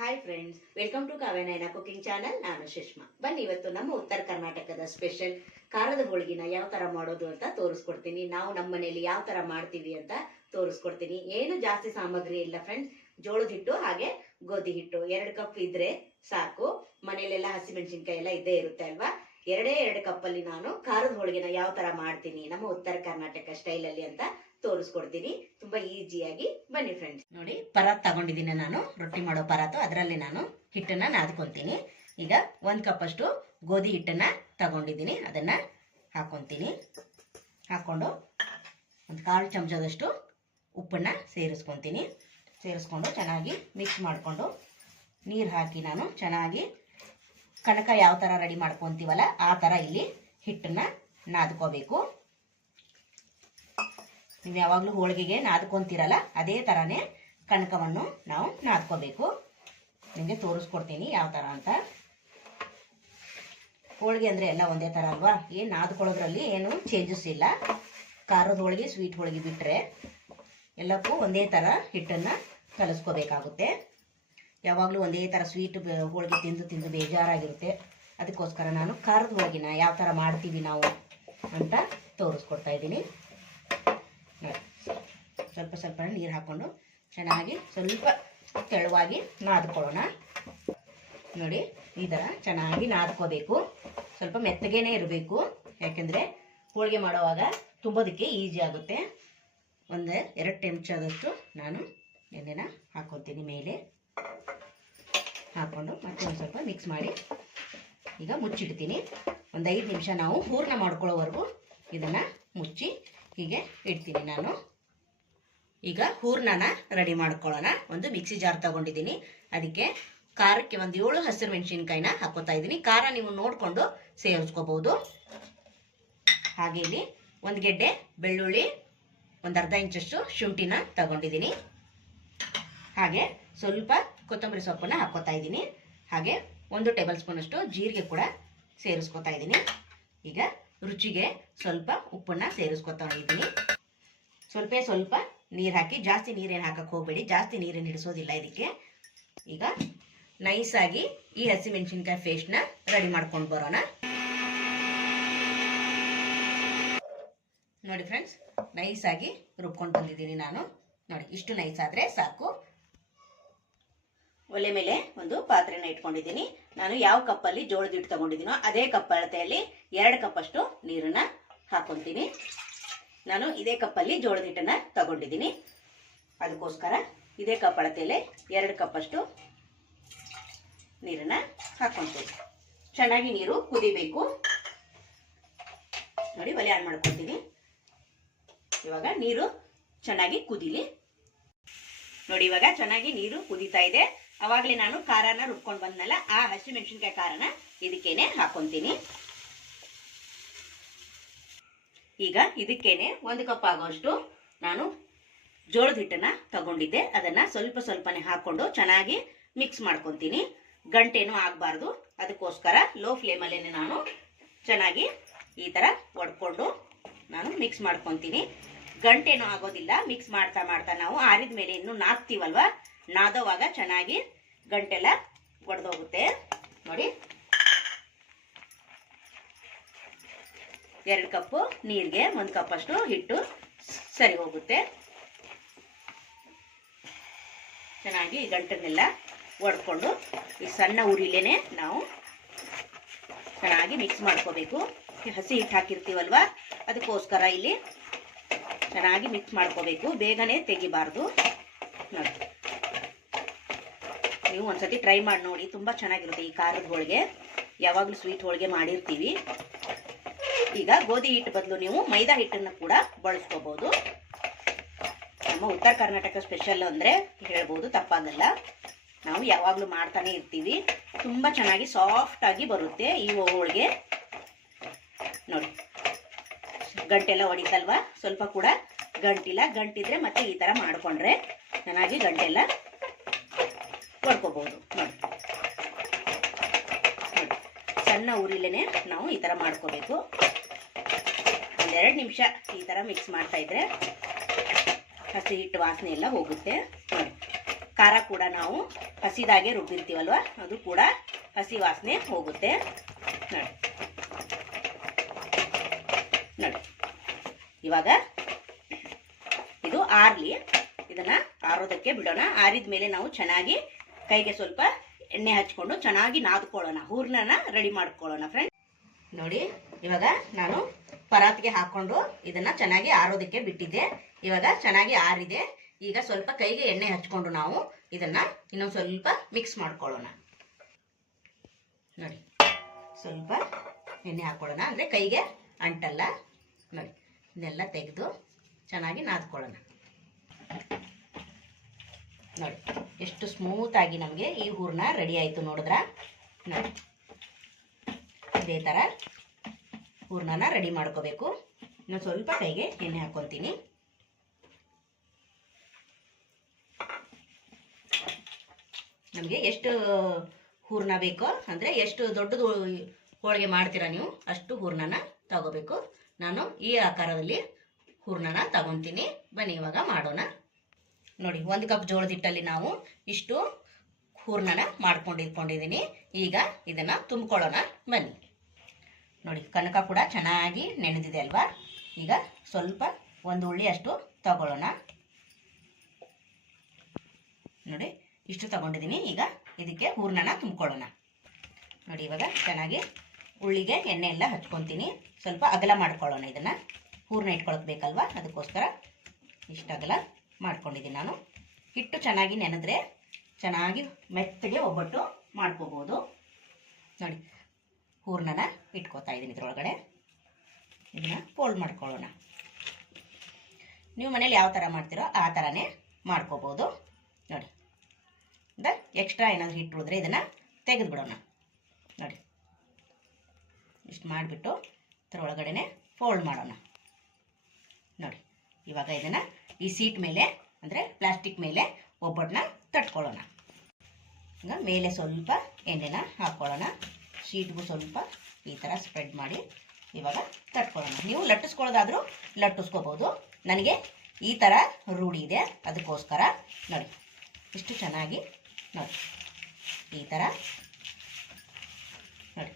Hi friends, welcome to Kavyanayana cooking channel. ನಾನು ಸುಷ್ಮಾ. ಬನ್ನಿ, ಇವತ್ತು ನಮ್ಮ ಉತ್ತರ ಕರ್ನಾಟಕದ ಸ್ಪೆಷಲ್ ಖಾರದ ಹೋಳಿಗೆನ ಯಾವ ತರ ಮಾಡೋದು ಅಂತ ತೋರಿಸ್ಕೊಡ್ತೀನಿ. ನಾವು ನಮ್ಮ ಮನೆಯಲ್ಲಿ ಯಾವ ತರ ಮಾಡ್ತೀವಿ ಅಂತ ತೋರಿಸ್ಕೊಡ್ತೀನಿ. ಏನು ಜಾಸ್ತಿ ಸಾಮಗ್ರಿ ಇಲ್ಲ ಫ್ರೆಂಡ್ಸ್. ಜೋಳದ ಹಿಟ್ಟು ಹಾಗೆ ಗೋಧಿ ಹಿಟ್ಟು 2 ಕಪ್ ಇದ್ರೆ ಸಾಕು. ಮನೆಯಲ್ಲೆಲ್ಲ ಹಸಿಮೆಣಸಿನ್ಕಾಯಿ ಎಲ್ಲ ಇದ್ದೇ ಇರುತ್ತೆ ಅಲ್ವಾ. 2 ಕಪ್ಪಲ್ಲಿ ನಾನು ಖಾರದ ಹೋಳಿಗೆನ ಯಾವ ತರ ಮಾಡ್ತೀನಿ ನಮ್ಮ ಉತ್ತರ ಕರ್ನಾಟಕ ಸ್ಟೈಲಲ್ಲಿ ಅಂತ ತೋರಿಸ್ಕೊಡ್ತೀನಿ. ತುಂಬಾ ಈಸಿಯಾಗಿ. ಬನ್ನಿ ಫ್ರೆಂಡ್ಸ್. ನೋಡಿ, ಪರಾತ್ ತಗೊಂಡಿದ್ದೀನಿ ನಾನು, ರೊಟ್ಟಿ ಮಾಡೋ ಪರಾತು. ಅದರಲ್ಲಿ ನಾನು ಹಿಟ್ಟನ್ನ ನಾದ್ಕೊಂತೀನಿ. ಈಗ 1 ಕಪ್ ಅಷ್ಟು ಗೋಧಿ ಹಿಟ್ಟನ್ನ ತಗೊಂಡಿದ್ದೀನಿ, ಅದನ್ನ ಹಾಕೊಂತೀನಿ. ಹಾಕೊಂಡು ಒಂದು 1/4 ಚಮಚದಷ್ಟು ಉಪ್ಪನ್ನ ಸೇರಿಸ್ಕೊಂತೀನಿ. ಸೇರಿಸ್ಕೊಂಡು ಚೆನ್ನಾಗಿ ಮಿಕ್ಸ್ ಮಾಡಿಕೊಂಡು ನೀರು ಹಾಕಿ ನಾನು ಚೆನ್ನಾಗಿ ಕಣಕ ಯಾವ ಥರ ರೆಡಿ ಮಾಡ್ಕೊತೀವಲ್ಲ ಆ ಥರ ಇಲ್ಲಿ ಹಿಟ್ಟನ್ನ ನಾದ್ಕೋಬೇಕು. ನೀವು ಯಾವಾಗಲೂ ಹೋಳಿಗೆಗೆ ನಾದ್ಕೊಂತೀರಲ್ಲ ಅದೇ ಥರನೇ ಕಣಕವನ್ನು ನಾವು ನಾದ್ಕೋಬೇಕು. ನಿಮಗೆ ತೋರಿಸ್ಕೊಡ್ತೀನಿ ಯಾವ ಥರ ಅಂತ. ಹೋಳಿಗೆ ಅಂದರೆ ಎಲ್ಲ ಒಂದೇ ಥರ ಅಲ್ವಾ, ಏನು ನಾದ್ಕೊಳ್ಳೋದ್ರಲ್ಲಿ ಏನು ಚೇಂಜಸ್ ಇಲ್ಲ. ಖಾರದ ಹೋಳಿಗೆ, ಸ್ವೀಟ್ ಹೋಳಿಗೆ ಬಿಟ್ಟರೆ ಎಲ್ಲಕ್ಕೂ ಒಂದೇ ಥರ ಹಿಟ್ಟನ್ನು ಕಲಿಸ್ಕೋಬೇಕಾಗುತ್ತೆ. ಯಾವಾಗಲೂ ಒಂದೇ ಥರ ಸ್ವೀಟ್ ಹೋಳಿಗೆ ತಿಂದು ತಿಂದು ಬೇಜಾರಾಗಿರುತ್ತೆ. ಅದಕ್ಕೋಸ್ಕರ ನಾನು ಖಾರದ ಹೋಳಿಗೆನ ಯಾವ ಥರ ಮಾಡ್ತೀವಿ ನಾವು ಅಂತ ತೋರಿಸ್ಕೊಡ್ತಾ ಇದ್ದೀನಿ. ನೋಡಿ, ಸ್ವಲ್ಪ ಸ್ವಲ್ಪ ನೀರು ಹಾಕ್ಕೊಂಡು ಚೆನ್ನಾಗಿ ಸ್ವಲ್ಪ ತೆಳುವಾಗಿ ನಾದ್ಕೊಳ್ಳೋಣ. ನೋಡಿ, ಈ ಥರ ಚೆನ್ನಾಗಿ ನಾದ್ಕೋಬೇಕು. ಸ್ವಲ್ಪ ಮೆತ್ತಗೇನೆ ಇರಬೇಕು, ಯಾಕೆಂದರೆ ಹೋಳಿಗೆ ಮಾಡುವಾಗ ತುಂಬೋದಕ್ಕೆ ಈಸಿ ಆಗುತ್ತೆ. 1-2 ಚಮಚದಷ್ಟು ನಾನು ಎಣ್ಣೆನ ಹಾಕ್ಕೊತೀನಿ ಮೇಲೆ. ಹಾಕ್ಕೊಂಡು ಮತ್ತೆ ಒಂದು ಸ್ವಲ್ಪ ಮಿಕ್ಸ್ ಮಾಡಿ ಈಗ ಮುಚ್ಚಿಡ್ತೀನಿ. 5 ನಿಮಿಷ ನಾವು ಹೂರ್ಣ ಮಾಡ್ಕೊಳ್ಳೋವರೆಗೂ ಇದನ್ನು ಮುಚ್ಚಿ ಹೀಗೆ ಇಡ್ತೀನಿ ನಾನು. ಈಗ ಹೂರ್ಣನ ರೆಡಿ ಮಾಡ್ಕೊಳ್ಳೋಣ. ಒಂದು ಮಿಕ್ಸಿ ಜಾರ್ ತಗೊಂಡಿದ್ದೀನಿ, ಅದಕ್ಕೆ ಖಾರಕ್ಕೆ 7 ಹಸಿರು ಮೆಣಸಿನ್ಕಾಯಿನ ಹಾಕೋತಾ ಇದ್ದೀನಿ. ಖಾರ ನೀವು ನೋಡಿಕೊಂಡು ಸೇರಿಸ್ಕೋಬಹುದು. ಹಾಗೆ ಇಲ್ಲಿ 1 ಗೆಡ್ಡೆ ಬೆಳ್ಳುಳ್ಳಿ, 1/2 ಇಂಚಷ್ಟು ಶುಂಠಿನ ತಗೊಂಡಿದ್ದೀನಿ. ಹಾಗೆ ಸ್ವಲ್ಪ ಕೊತ್ತಂಬರಿ ಸೊಪ್ಪನ್ನು ಹಾಕೋತಾ ಇದ್ದೀನಿ. ಹಾಗೆ 1 ಟೇಬಲ್ ಸ್ಪೂನ್ ಅಷ್ಟು ಜೀರಿಗೆ ಕೂಡ ಸೇರಿಸ್ಕೊತಾ ಇದ್ದೀನಿ. ಈಗ ರುಚಿಗೆ ಸ್ವಲ್ಪ ಉಪ್ಪನ್ನು ಸೇರಿಸ್ಕೊತಾ ಇದ್ದೀನಿ. ಸ್ವಲ್ಪ ನೀರು ಹಾಕಿ, ಜಾಸ್ತಿ ನೀರೇನು ಹಾಕಕ್ಕೆ ಹೋಗಬೇಡಿ, ಜಾಸ್ತಿ ನೀರೇನು ಹಿಡಿಸೋದಿಲ್ಲ ಇದಕ್ಕೆ. ಈಗ ನೈಸಾಗಿ ಈ ಹಸಿಮೆಣಸಿನ್ಕಾಯಿ ಪೇಸ್ಟ್ನ ರೆಡಿ ಮಾಡ್ಕೊಂಡು ಬರೋಣ. ನೋಡಿ ಫ್ರೆಂಡ್ಸ್, ನೈಸಾಗಿ ರುಬ್ಕೊಂಡು ಬಂದಿದ್ದೀನಿ ನಾನು. ನೋಡಿ, ಇಷ್ಟು ನೈಸ್ ಆದರೆ ಸಾಕು. ಒಲೆ ಮೇಲೆ ಒಂದು ಪಾತ್ರೆನ ಇಟ್ಕೊಂಡಿದ್ದೀನಿ. ನಾನು ಯಾವ ಕಪ್ಪಲ್ಲಿ ಜೋಳದ ಹಿಟ್ಟು ತಗೊಂಡಿದ್ದೀನೋ ಅದೇ ಕಪ್ ಅಳತೆಯಲ್ಲಿ 2 ಕಪ್ ಅಷ್ಟು ನೀರನ್ನ ಹಾಕೊಂತೀನಿ. ನಾನು ಇದೇ ಕಪ್ಪಲ್ಲಿ ಜೋಳದ ಹಿಟ್ಟನ್ನ ತಗೊಂಡಿದ್ದೀನಿ, ಅದಕ್ಕೋಸ್ಕರ ಇದೇ ಕಪ್ ಅಳತೆಯಲ್ಲಿ 2 ಕಪ್ ಅಷ್ಟು ನೀರನ್ನ ಹಾಕೊಂತೀನಿ. ಚೆನ್ನಾಗಿ ನೀರು ಕುದಿಬೇಕು. ನೋಡಿ, ಒಲೆ ಆನ್ ಮಾಡ್ಕೊತೀನಿ. ಇವಾಗ ನೀರು ಚೆನ್ನಾಗಿ ಕುದೀಲಿ. ನೋಡಿ, ಇವಾಗ ಚೆನ್ನಾಗಿ ನೀರು ಕುದೀತಾ ಇದೆ. ಅವಾಗಲೇ ನಾನು ಖಾರನ ರುಬ್ಕೊಂಡು ಬಂದ್ನಲ್ಲ, ಆ ಹಸಿಮೆಣಸಿನ್ಕಾಯಿ ಖಾರನ ಇದಕ್ಕೇನೆ ಹಾಕೊಂತೀನಿ. ಈಗ ಇದಕ್ಕೇನೆ 1 ಕಪ್ ಆಗೋಷ್ಟು ನಾನು ಜೋಳದ ಹಿಟ್ಟನ್ನ ತಗೊಂಡಿದ್ದೆ, ಅದನ್ನ ಸ್ವಲ್ಪ ಸ್ವಲ್ಪನೇ ಹಾಕೊಂಡು ಚೆನ್ನಾಗಿ ಮಿಕ್ಸ್ ಮಾಡ್ಕೊತೀನಿ. ಗಂಟೇನು ಆಗಬಾರ್ದು, ಅದಕ್ಕೋಸ್ಕರ ಲೋ ಫ್ಲೇಮಲ್ಲೇನೆ ನಾನು ಚೆನ್ನಾಗಿ ಈ ಥರ ಒಡ್ಕೊಂಡು ನಾನು ಮಿಕ್ಸ್ ಮಾಡ್ಕೊತೀನಿ. ಗಂಟೇನು ಆಗೋದಿಲ್ಲ. ಮಿಕ್ಸ್ ಮಾಡ್ತಾ ಮಾಡ್ತಾ ನಾವು ಆರಿದ ಮೇಲೆ ಇನ್ನು ನಾದ್ತೀವಲ್ವ, ನಾದೋವಾಗ ಚೆನ್ನಾಗಿ ಗಂಟೆಲ್ಲ ಒಡೆದೋಗುತ್ತೆ. ನೋಡಿ, 2 ಕಪ್ಪು ನೀರಿಗೆ 1 ಕಪ್ ಅಷ್ಟು ಹಿಟ್ಟು ಸರಿ ಹೋಗುತ್ತೆ. ಚೆನ್ನಾಗಿ ಈ ಗಂಟನ್ನೆಲ್ಲ ಒಡ್ಕೊಂಡು ಈ ಸಣ್ಣ ಉರಿಲೇನೆ ನಾವು ಚೆನ್ನಾಗಿ ಮಿಕ್ಸ್ ಮಾಡ್ಕೋಬೇಕು. ಹಸಿ ಹಿಟ್ಟು ಹಾಕಿರ್ತೀವಲ್ವ, ಅದಕ್ಕೋಸ್ಕರ ಇಲ್ಲಿ ಚೆನ್ನಾಗಿ ಮಿಕ್ಸ್ ಮಾಡ್ಕೋಬೇಕು, ಬೇಗನೆ ತೆಗಿಬಾರ್ದು. ನೋಡಿ, ನೀವು ಒಂದ್ಸತಿ ಟ್ರೈ ಮಾಡಿ ನೋಡಿ, ತುಂಬ ಚೆನ್ನಾಗಿರುತ್ತೆ ಈ ಖಾರದ ಹೋಳಿಗೆ. ಯಾವಾಗಲೂ ಸ್ವೀಟ್ ಹೋಳಿಗೆ ಮಾಡಿರ್ತೀವಿ. ಈಗ ಗೋಧಿ ಹಿಟ್ಟು ಬದಲು ನೀವು ಮೈದಾ ಹಿಟ್ಟನ್ನು ಕೂಡ ಬಳಸ್ಕೋಬಹುದು. ನಮ್ಮ ಉತ್ತರ ಕರ್ನಾಟಕ ಸ್ಪೆಷಲ್ ಅಂದರೆ ಹೇಳ್ಬೋದು, ತಪ್ಪಾಗಲ್ಲ. ನಾವು ಯಾವಾಗಲೂ ಮಾಡ್ತಾನೆ ಇರ್ತೀವಿ. ತುಂಬ ಚೆನ್ನಾಗಿ ಸಾಫ್ಟಾಗಿ ಬರುತ್ತೆ ಈ ಹೋಳಿಗೆ. ನೋಡಿ, ಗಂಟೆಲ್ಲ ಹೊಡಿತಲ್ವ, ಸ್ವಲ್ಪ ಕೂಡ ಗಂಟಿಲ್ಲ. ಗಂಟಿದ್ರೆ ಮತ್ತೆ ಈ ಥರ ಮಾಡಿಕೊಂಡ್ರೆ ಚೆನ್ನಾಗಿ ಗಂಟೆಲ್ಲ ಹೊಡ್ಕೋಬಹುದು. ನೋಡಿ, ಸಣ್ಣ ಉರಿಲೇನೆ ನಾವು ಈ ಥರ ಮಾಡ್ಕೋಬೇಕು. 1-2 ನಿಮಿಷ ಈ ಥರ ಮಿಕ್ಸ್ ಮಾಡ್ತಾ ಇದ್ರೆ ಹಸಿ ಹಿಟ್ಟು ವಾಸನೆ ಎಲ್ಲ ಹೋಗುತ್ತೆ. ನೋಡಿ, ಖಾರ ಕೂಡ ನಾವು ಹಸಿದಾಗೆ ರುಬ್ಬಿರ್ತೀವಲ್ವ ಅದು ಕೂಡ ಹಸಿ ವಾಸನೆ ಹೋಗುತ್ತೆ. ನೋಡಿ ನೋಡಿ ಇವಾಗ ಇದು ಆರ್ಲಿ, ಇದನ್ನ ಆರೋದಕ್ಕೆ ಬಿಡೋಣ. ಆರಿದ ಮೇಲೆ ನಾವು ಚೆನ್ನಾಗಿ ಕೈಗೆ ಸ್ವಲ್ಪ ಎಣ್ಣೆ ಹಚ್ಕೊಂಡು ಚೆನ್ನಾಗಿ ನಾದ್ಕೊಳ್ಳೋಣ, ಹೂರ್ಣನ ರೆಡಿ ಮಾಡ್ಕೊಳ್ಳೋಣ ಫ್ರೆಂಡ್. ನೋಡಿ ಇವಾಗ ನಾನು ಪರಾತ್ಗೆ ಹಾಕೊಂಡು ಇದನ್ನ ಚೆನ್ನಾಗಿ ಆರೋದಕ್ಕೆ ಬಿಟ್ಟಿದ್ದೆ. ಇವಾಗ ಚೆನ್ನಾಗಿ ಆರಿದೆ. ಈಗ ಸ್ವಲ್ಪ ಕೈಗೆ ಎಣ್ಣೆ ಹಚ್ಕೊಂಡು ನಾವು ಇದನ್ನ ಇನ್ನೊಂದು ಸ್ವಲ್ಪ ಮಿಕ್ಸ್ ಮಾಡ್ಕೊಳ್ಳೋಣ. ನೋಡಿ ಸ್ವಲ್ಪ ಎಣ್ಣೆ ಹಾಕೊಳ್ಳೋಣ, ಅಂದ್ರೆ ಕೈಗೆ ಅಂಟಲ್ಲ. ನೋಡಿ ಇದನ್ನೆಲ್ಲ ತೆಗೆದು ಚೆನ್ನಾಗಿ ನಾದ್ಕೊಳ್ಳೋಣ. ನೋಡಿ ಎಷ್ಟು ಸ್ಮೂತ್ ಆಗಿ ನಮಗೆ ಈ ಹೂರ್ಣ ರೆಡಿ ಆಯಿತು ನೋಡಿದ್ರ. ನೋಡಿ ಇದೇ ಥರ ಹೂರ್ಣನ ರೆಡಿ ಮಾಡ್ಕೋಬೇಕು. ನಾನು ಸ್ವಲ್ಪ ಕೈಗೆ ಎಣ್ಣೆ ಹಾಕ್ಕೊತೀನಿ. ನಮಗೆ ಎಷ್ಟು ಹೂರ್ಣ ಬೇಕೋ, ಅಂದರೆ ಎಷ್ಟು ದೊಡ್ಡದು ಹೋಳಿಗೆ ಮಾಡ್ತೀರಾ ನೀವು ಅಷ್ಟು ಹೂರ್ಣನ ತಗೋಬೇಕು. ನಾನು ಈ ಆಕಾರದಲ್ಲಿ ಹೂರ್ಣನ ತಗೊತೀನಿ. ಬನ್ನಿ ಇವಾಗ ಮಾಡೋಣ. ನೋಡಿ 1 ಕಪ್ ಜೋಳದ ಹಿಟ್ಟಲ್ಲಿ ನಾವು ಇಷ್ಟು ಹೂರ್ಣನ ಮಾಡ್ಕೊಂಡಿದ್ದೀನಿ. ಈಗ ಇದನ್ನು ತುಂಬಿಕೊಳ್ಳೋಣ ಬನ್ನಿ. ನೋಡಿ ಕನಕ ಕೂಡ ಚೆನ್ನಾಗಿ ನೆನೆದಿದೆ ಅಲ್ವಾ. ಈಗ ಸ್ವಲ್ಪ 1 ಉಳ್ಳಿ ಅಷ್ಟು ತಗೊಳ್ಳೋಣ. ನೋಡಿ ಇಷ್ಟು ತಗೊಂಡಿದ್ದೀನಿ. ಈಗ ಇದಕ್ಕೆ ಹೂರ್ಣನ ತುಂಬಿಕೊಳ್ಳೋಣ. ನೋಡಿ ಇವಾಗ ಚೆನ್ನಾಗಿ ಉಳ್ಳಿಗೆ ಎಣ್ಣೆ ಎಲ್ಲ ಹಚ್ಕೊತೀನಿ. ಸ್ವಲ್ಪ ಅಗಲ ಮಾಡ್ಕೊಳ್ಳೋಣ. ಇದನ್ನು ಹೂರ್ಣ ಇಟ್ಕೊಳಕ್ ಬೇಕಲ್ವಾ, ಅದಕ್ಕೋಸ್ಕರ ಇಷ್ಟು ಅಗಲ ಮಾಡ್ಕೊಂಡಿದ್ದೀನಿ ನಾನು. ಹಿಟ್ಟು ಚೆನ್ನಾಗಿ ನೆನೆದ್ರೆ ಚೆನ್ನಾಗಿ ಮೆತ್ತಗೆ ಒಬ್ಬಟ್ಟು ಮಾಡ್ಕೋಬೋದು. ನೋಡಿ ಹೂರ್ಣನ ಇಟ್ಕೋತಾ ಇದ್ದೀನಿ ಇದರೊಳಗಡೆ. ಇದನ್ನು ಫೋಲ್ಡ್ ಮಾಡ್ಕೊಳ್ಳೋಣ. ನೀವು ಮನೇಲಿ ಯಾವ ಥರ ಮಾಡ್ತೀರೋ ಆ ಥರನೇ ಮಾಡ್ಕೋಬೋದು. ನೋಡಿ ಎಕ್ಸ್ಟ್ರಾ ಏನಾದರೂ ಹಿಟ್ಟು ಉಳಿದ್ರೆ ಇದನ್ನು ತೆಗೆದು ಬಿಡೋಣ. ನೋಡಿ ಇಷ್ಟು ಮಾಡಿಬಿಟ್ಟು ಇದರ ಒಳಗಡೆ ಫೋಲ್ಡ್ ಮಾಡೋಣ. ನೋಡಿ ಇವಾಗ ಇದನ್ನು ಈ ಸೀಟ್ ಮೇಲೆ, ಅಂದರೆ ಪ್ಲಾಸ್ಟಿಕ್ ಮೇಲೆ ಒಬ್ಬಟ್ಟನ್ನ ತಟ್ಕೊಳ್ಳೋಣ. ಈಗ ಮೇಲೆ ಸ್ವಲ್ಪ ಎಣ್ಣೆನ ಹಾಕ್ಕೊಳ್ಳೋಣ. ಶೀಟ್ಗೂ ಸ್ವಲ್ಪ ಈ ಥರ ಸ್ಪ್ರೆಡ್ ಮಾಡಿ ಇವಾಗ ತಟ್ಕೊಳ್ಳೋಣ. ನೀವು ಲಟ್ಟಿಸ್ಕೊಳ್ಳೋದಾದರೂ ಲಟ್ಟಿಸ್ಕೋಬೋದು. ನನಗೆ ಈ ಥರ ರೂಢಿ ಇದೆ, ಅದಕ್ಕೋಸ್ಕರ ನೋಡಿ ಇಷ್ಟು ಚೆನ್ನಾಗಿ ನೋಡಿ ಈ ಥರ ನೋಡಿ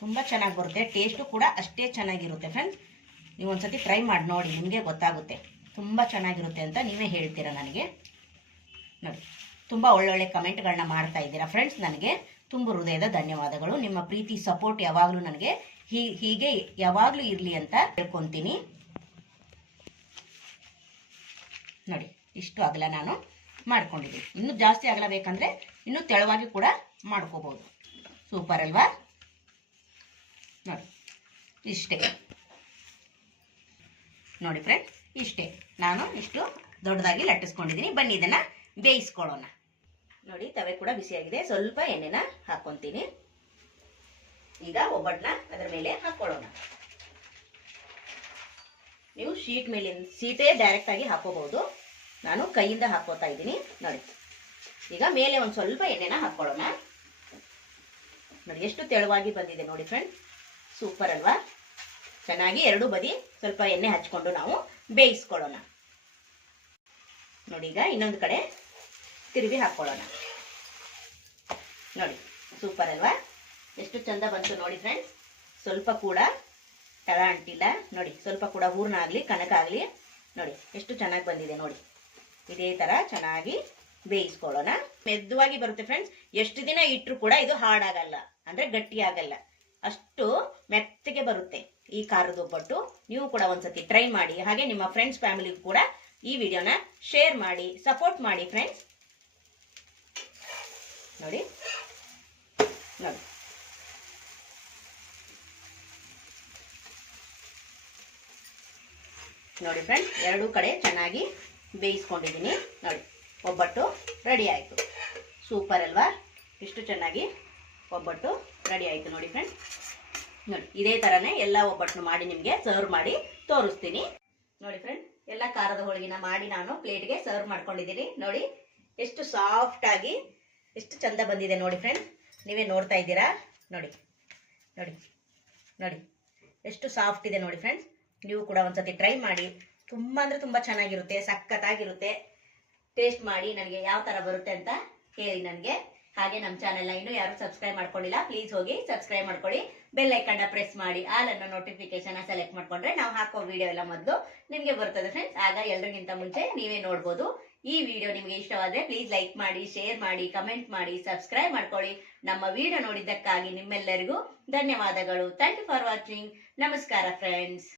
ತುಂಬ ಚೆನ್ನಾಗಿ ಬರುತ್ತೆ. ಟೇಸ್ಟು ಕೂಡ ಅಷ್ಟೇ ಚೆನ್ನಾಗಿರುತ್ತೆ ಫ್ರೆಂಡ್ಸ್. ನೀವು ಒಂದ್ಸತಿ ಟ್ರೈ ಮಾಡಿ ನೋಡಿ, ನಿಮಗೆ ಗೊತ್ತಾಗುತ್ತೆ. ತುಂಬ ಚೆನ್ನಾಗಿರುತ್ತೆ ಅಂತ ನೀವೇ ಹೇಳ್ತೀರಾ ನನಗೆ. ನೋಡಿ ತುಂಬ ಒಳ್ಳೊಳ್ಳೆ ಕಮೆಂಟ್ಗಳನ್ನ ಮಾಡ್ತಾ ಇದ್ದೀರಾ ಫ್ರೆಂಡ್ಸ್. ನನಗೆ ತುಂಬ ಹೃದಯದ ಧನ್ಯವಾದಗಳು. ನಿಮ್ಮ ಪ್ರೀತಿ ಸಪೋರ್ಟ್ ಯಾವಾಗಲೂ ನನಗೆ ಹೀಗೆ ಯಾವಾಗಲೂ ಇರಲಿ ಅಂತ ಹೇಳ್ಕೊತೀನಿ. ನೋಡಿ ಇಷ್ಟು ಅಗಲ ನಾನು ಮಾಡ್ಕೊಂಡಿದ್ದೀನಿ. ಇನ್ನೂ ಜಾಸ್ತಿ ಅಗಲ ಬೇಕಂದರೆ ಇನ್ನೂ ತೆಳುವಾಗಿ ಕೂಡ ಮಾಡ್ಕೋಬೋದು. ಸೂಪರ್ ಅಲ್ವಾ? ನೋಡಿ ಇಷ್ಟೇ. ನೋಡಿ ಫ್ರೆಂಡ್ಸ್ ಇಷ್ಟೇ, ನಾನು ಇಷ್ಟು ದೊಡ್ಡದಾಗಿ ಲಟ್ಟಿಸ್ಕೊಂಡಿದ್ದೀನಿ. ಬನ್ನಿ ಇದನ್ನು ಬೇಯಿಸ್ಕೊಳ್ಳೋಣ. ನೋಡಿ ತವೆ ಕೂಡ ಬಿಸಿಯಾಗಿದೆ. ಸ್ವಲ್ಪ ಎಣ್ಣೆನ ಹಾಕ್ಕೊತೀನಿ. ಈಗ ಒಬ್ಬಟ್ಟನ್ನ ಅದರ ಮೇಲೆ ಹಾಕ್ಕೊಳ್ಳೋಣ. ನೀವು ಸೀಟೇ ಡೈರೆಕ್ಟ್ ಆಗಿ ಹಾಕೋಬಹುದು. ನಾನು ಕೈಯಿಂದ ಹಾಕೋತಾ ಇದ್ದೀನಿ. ನೋಡಿ ಈಗ ಮೇಲೆ ಒಂದು ಸ್ವಲ್ಪ ಎಣ್ಣೆನ ಹಾಕ್ಕೊಳ್ಳೋಣ. ನೋಡಿ ಎಷ್ಟು ತೆಳುವಾಗಿ ಬಂದಿದೆ ನೋಡಿ ಫ್ರೆಂಡ್. ಸೂಪರ್ ಅಲ್ವಾ? ಚೆನ್ನಾಗಿ ಎರಡು ಬದಿ ಸ್ವಲ್ಪ ಎಣ್ಣೆ ಹಚ್ಕೊಂಡು ನಾವು ಬೇಯಿಸ್ಕೊಳ್ಳೋಣ. ನೋಡಿ ಈಗ ಇನ್ನೊಂದು ಕಡೆ ತಿರುವಿ ಹಾಕ್ಕೊಳ್ಳೋಣ. ನೋಡಿ ಸೂಪರ್ ಅಲ್ವಾ? ಎಷ್ಟು ಚಂದ ಬಂತು ನೋಡಿ ಫ್ರೆಂಡ್ಸ್. ಸ್ವಲ್ಪ ಕೂಡ ತಳ ಅಂಟಿಲ್ಲ. ನೋಡಿ ಸ್ವಲ್ಪ ಕೂಡ ಹೂರ್ಣ ಆಗಲಿ ಕನಕ ಆಗಲಿ. ನೋಡಿ ಎಷ್ಟು ಚೆನ್ನಾಗಿ ಬಂದಿದೆ ನೋಡಿ. ಇದೇ ಥರ ಚೆನ್ನಾಗಿ ಬೇಯಿಸ್ಕೊಳ್ಳೋಣ. ಮೆದುವಾಗಿ ಬರುತ್ತೆ ಫ್ರೆಂಡ್ಸ್. ಎಷ್ಟು ದಿನ ಇಟ್ಟರು ಕೂಡ ಇದು ಹಾಡಾಗಲ್ಲ, ಅಂದರೆ ಗಟ್ಟಿ ಆಗಲ್ಲ. ಅಷ್ಟು ಮೆತ್ತಗೆ ಬರುತ್ತೆ ಈ ಖಾರದ ಒಬ್ಬಟ್ಟು. ನೀವು ಕೂಡ ಒಂದ್ಸತಿ ಟ್ರೈ ಮಾಡಿ. ಹಾಗೆ ನಿಮ್ಮ ಫ್ರೆಂಡ್ಸ್ ಫ್ಯಾಮಿಲಿಗೂ ಕೂಡ ಈ ವಿಡಿಯೋನ ಶೇರ್ ಮಾಡಿ, ಸಪೋರ್ಟ್ ಮಾಡಿ ಫ್ರೆಂಡ್ಸ್. ನೋಡಿ ನೋಡಿ ನೋಡಿ ಫ್ರೆಂಡ್ಸ್, ಎರಡೂ ಕಡೆ ಚೆನ್ನಾಗಿ ಬೇಯಿಸ್ಕೊಂಡಿದ್ದೀನಿ. ನೋಡಿ ಒಬ್ಬಟ್ಟು ರೆಡಿ ಆಯಿತು. ಸೂಪರ್ ಅಲ್ವಾ? ಇಷ್ಟು ಚೆನ್ನಾಗಿ ಒಬ್ಬಟ್ಟು ರೆಡಿ ಆಯಿತು ನೋಡಿ ಫ್ರೆಂಡ್ಸ್. ನೋಡಿ ಇದೇ ಥರನೇ ಎಲ್ಲ ಒಬ್ಬಟ್ಟು ಮಾಡಿ ನಿಮಗೆ ಸರ್ವ್ ಮಾಡಿ ತೋರಿಸ್ತೀನಿ. ನೋಡಿ ಫ್ರೆಂಡ್ಸ್, ಎಲ್ಲ ಖಾರದ ಹೋಳಿಗೆನ ಮಾಡಿ ನಾನು ಪ್ಲೇಟ್ಗೆ ಸರ್ವ್ ಮಾಡ್ಕೊಂಡಿದ್ದೀನಿ. ನೋಡಿ ಎಷ್ಟು ಸಾಫ್ಟ್ ಆಗಿ ಎಷ್ಟು ಚಂದ ಬಂದಿದೆ ನೋಡಿ ಫ್ರೆಂಡ್ಸ್. ನೀವೇ ನೋಡ್ತಾ ಇದ್ದೀರಾ. ನೋಡಿ ನೋಡಿ ನೋಡಿ ಎಷ್ಟು ಸಾಫ್ಟ್ ಇದೆ ನೋಡಿ ಫ್ರೆಂಡ್ಸ್. ನೀವು ಕೂಡ ಒಂದ್ಸತಿ ಟ್ರೈ ಮಾಡಿ. ತುಂಬ ಅಂದರೆ ತುಂಬ ಚೆನ್ನಾಗಿರುತ್ತೆ, ಸಖತ್ತಾಗಿರುತ್ತೆ. ಟೇಸ್ಟ್ ಮಾಡಿ ನನಗೆ ಯಾವ ತರ ಬರುತ್ತೆ ಅಂತ ಹೇಳಿ ನನಗೆ. ಹಾಗೆ ನಮ್ಮ ಚಾನೆಲ್ನ ಇನ್ನೂ ಯಾರು ಸಬ್ಸ್ಕ್ರೈಬ್ ಮಾಡ್ಕೊಂಡಿಲ್ಲ, ಪ್ಲೀಸ್ ಹೋಗಿ ಸಬ್ಸ್ಕ್ರೈಬ್ ಮಾಡ್ಕೊಳ್ಳಿ. ಬೆಲ್ ಐಕನ್ನ ಪ್ರೆಸ್ ಮಾಡಿ ಆಲ್ ಅನ್ನೋ ನೋಟಿಫಿಕೇಶನ್ ಸೆಲೆಕ್ಟ್ ಮಾಡ್ಕೊಂಡ್ರೆ ನಾವು ಹಾಕೋ ವಿಡಿಯೋ ಎಲ್ಲ ಮೊದಲು ನಿಮಗೆ ಬರ್ತದೆ ಫ್ರೆಂಡ್ಸ್. ಆಗ ಎಲ್ರಿಗಿಂತ ಮುಂಚೆ ನೀವೇ ನೋಡ್ಬೋದು. ಈ ವಿಡಿಯೋ ನಿಮಗೆ ಇಷ್ಟವಾದ್ರೆ ಪ್ಲೀಸ್ ಲೈಕ್ ಮಾಡಿ, ಶೇರ್ ಮಾಡಿ, ಕಮೆಂಟ್ ಮಾಡಿ, ಸಬ್ಸ್ಕ್ರೈಬ್ ಮಾಡ್ಕೊಳ್ಳಿ. ನಮ್ಮ ವಿಡಿಯೋ ನೋಡಿದ್ದಕ್ಕಾಗಿ ನಿಮ್ಮೆಲ್ಲರಿಗೂ ಧನ್ಯವಾದಗಳು. Thank you for watching. ನಮಸ್ಕಾರ ಫ್ರೆಂಡ್ಸ್.